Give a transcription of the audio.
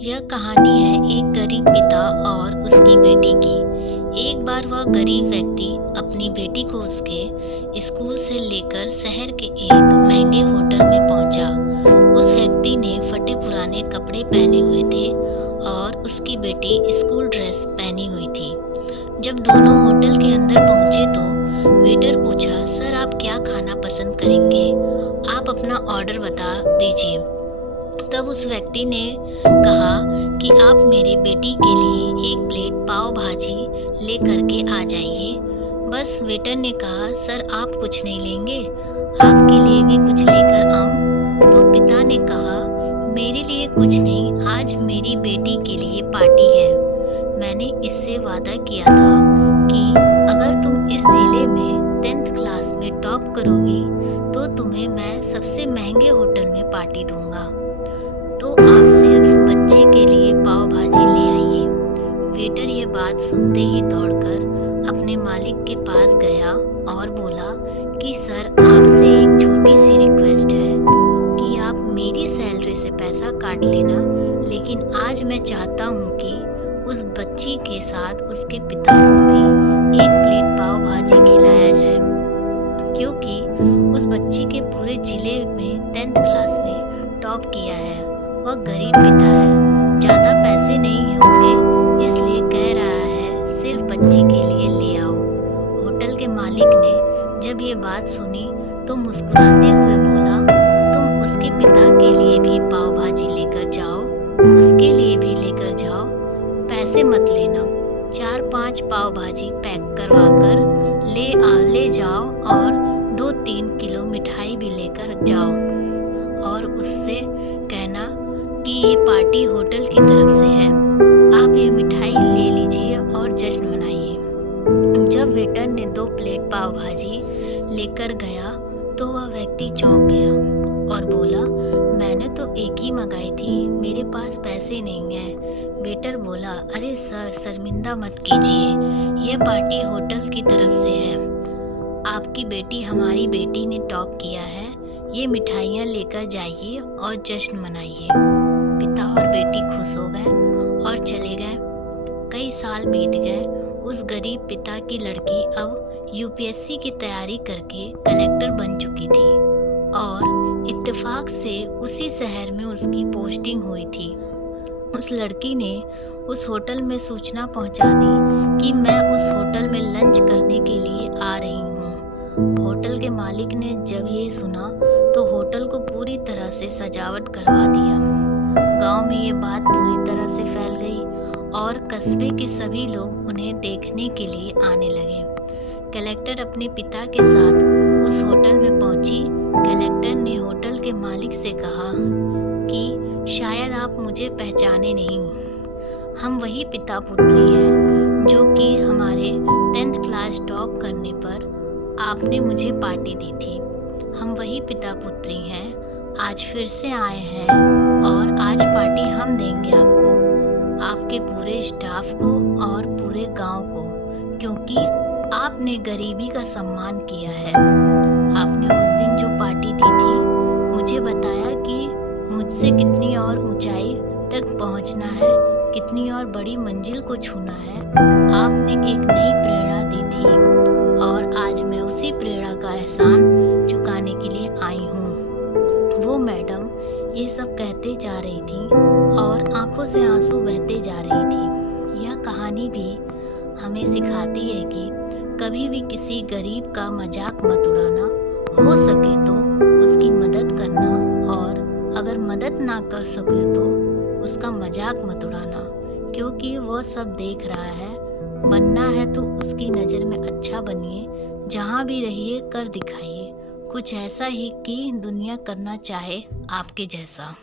यह कहानी है एक गरीब पिता और उसकी बेटी की। एक बार वह गरीब व्यक्ति अपनी बेटी को उसके स्कूल से लेकर शहर के एक महंगे होटल में पहुंचा। उस व्यक्ति ने फटे पुराने कपड़े पहने हुए थे और उसकी बेटी स्कूल ड्रेस पहनी हुई थी। जब दोनों होटल के अंदर पहुंचे तो वेटर पूछा, सर आप क्या खाना पसंद करेंगे? आप अपना ऑर्डर बता दीजिए। तब उस व्यक्ति ने कहा कि आप मेरी बेटी के लिए एक प्लेट पाव भाजी ले करके आ जाइए। बस वेटर ने कहा, सर आप कुछ नहीं लेंगे, आपके लिए भी कुछ लेकर आऊं? तो पिता ने कहा, मेरे लिए कुछ नहीं, आज मेरी बेटी के लिए पार्टी है। मैंने इससे वादा किया था कि अगर तुम इस जिले में 10th क्लास में टॉप करोगी तो तुम्हें मैं सबसे महंगे होटल में पार्टी दूंगा, तो आप सिर्फ बच्चे के लिए पाव भाजी ले आइए। वेटर ये बात सुनते ही दौड़कर अपने मालिक के पास गया और बोला कि सर आपसे एक छोटी सी रिक्वेस्ट है कि आप मेरी सैलरी से पैसा काट लेना, लेकिन आज मैं चाहता हूँ कि उस बच्ची के साथ उसके पिता को भी एक प्लेट पाव भाजी खिलाया जाए, क्योंकि उस बच्ची के पूरे जिले में 10th क्लास में टॉप किया है। वह गरीब पिता है, ज़्यादा पैसे नहीं होंगे, इसलिए कह रहा है सिर्फ बच्ची के लिए ले आओ। होटल के मालिक ने जब ये बात सुनी तो मुस्कुराते हुए बोला, तुम उसके पिता के लिए भी पाव भाजी लेकर जाओ, उसके लिए भी लेकर जाओ, पैसे मत लेना। 4-5 पाव भाजी पैक करवा कर ले जाओ और 2-3 किलो मिठाई भी लेकर जाओ और उससे कहना कि ये पार्टी होटल की तरफ से है, आप ये मिठाई ले लीजिए और जश्न मनाइए। जब वेटर ने 2 प्लेट पाव भाजी लेकर गया तो वह व्यक्ति चौंक गया और बोला, मैंने तो एक ही मंगाई थी, मेरे पास पैसे नहीं हैं। वेटर बोला, अरे सर शर्मिंदा मत कीजिए, यह पार्टी होटल की तरफ से है, आपकी बेटी हमारी बेटी ने टॉप किया है, ये मिठाइयाँ लेकर जाइए और जश्न मनाइए। पिता और बेटी खुश हो गए और चले गए। कई साल बीत गए। उस गरीब पिता की लड़की अब यूपीएससी की तैयारी करके कलेक्टर बन चुकी थी और इत्तेफाक से उसी शहर में उसकी पोस्टिंग हुई थी। उस लड़की ने उस होटल में सूचना पहुंचा दी कि मैं उस होटल में लंच करने के लिए आ रही हूँ। होटल के मालिक ने जब ये सुना तो होटल को पूरी तरह से सजावट करवा दिया। गांव में ये बात पूरी तरह से फैल गई और कस्बे के सभी लोग उन्हें देखने के लिए आने लगे। कलेक्टर अपने पिता के साथ उस होटल में पहुंची। कलेक्टर ने होटल के मालिक से कहा कि शायद आप मुझे पहचाने नहीं, हम वही पिता पुत्री हैं जो कि हमारे 10th क्लास टॉप करने पर आपने मुझे पार्टी दी थी। हम वही पिता पुत्री हैं, आज फिर से आए हैं और आज पार्टी हम देंगे आपको, आपके पूरे स्टाफ को और पूरे गांव को, क्योंकि आपने गरीबी का सम्मान किया है। आपने उस दिन जो पार्टी दी थी, मुझे बताया कि मुझसे कितनी और ऊंचाई तक पहुंचना है, कितनी और बड़ी मंजिल को छूना है। आपने एक नई प्रेरणा दी थी और आज मैं उसी प्रेरणा का एहसान चुकाने के लिए आई हूँ। वो मैडम ये सब कहते जा रही थी और आंखों से आंसू बहते जा रही थी। यह कहानी भी हमें सिखाती है कि कभी भी किसी गरीब का मजाक मत उड़ाना, हो सके तो उसकी मदद करना और अगर मदद ना कर सके तो उसका मजाक मत उड़ाना, क्योंकि वो सब देख रहा है। बनना है तो उसकी नज़र में अच्छा बनिए, जहाँ भी रहिए कर दिखाइए कुछ ऐसा ही कि दुनिया करना चाहे आपके जैसा।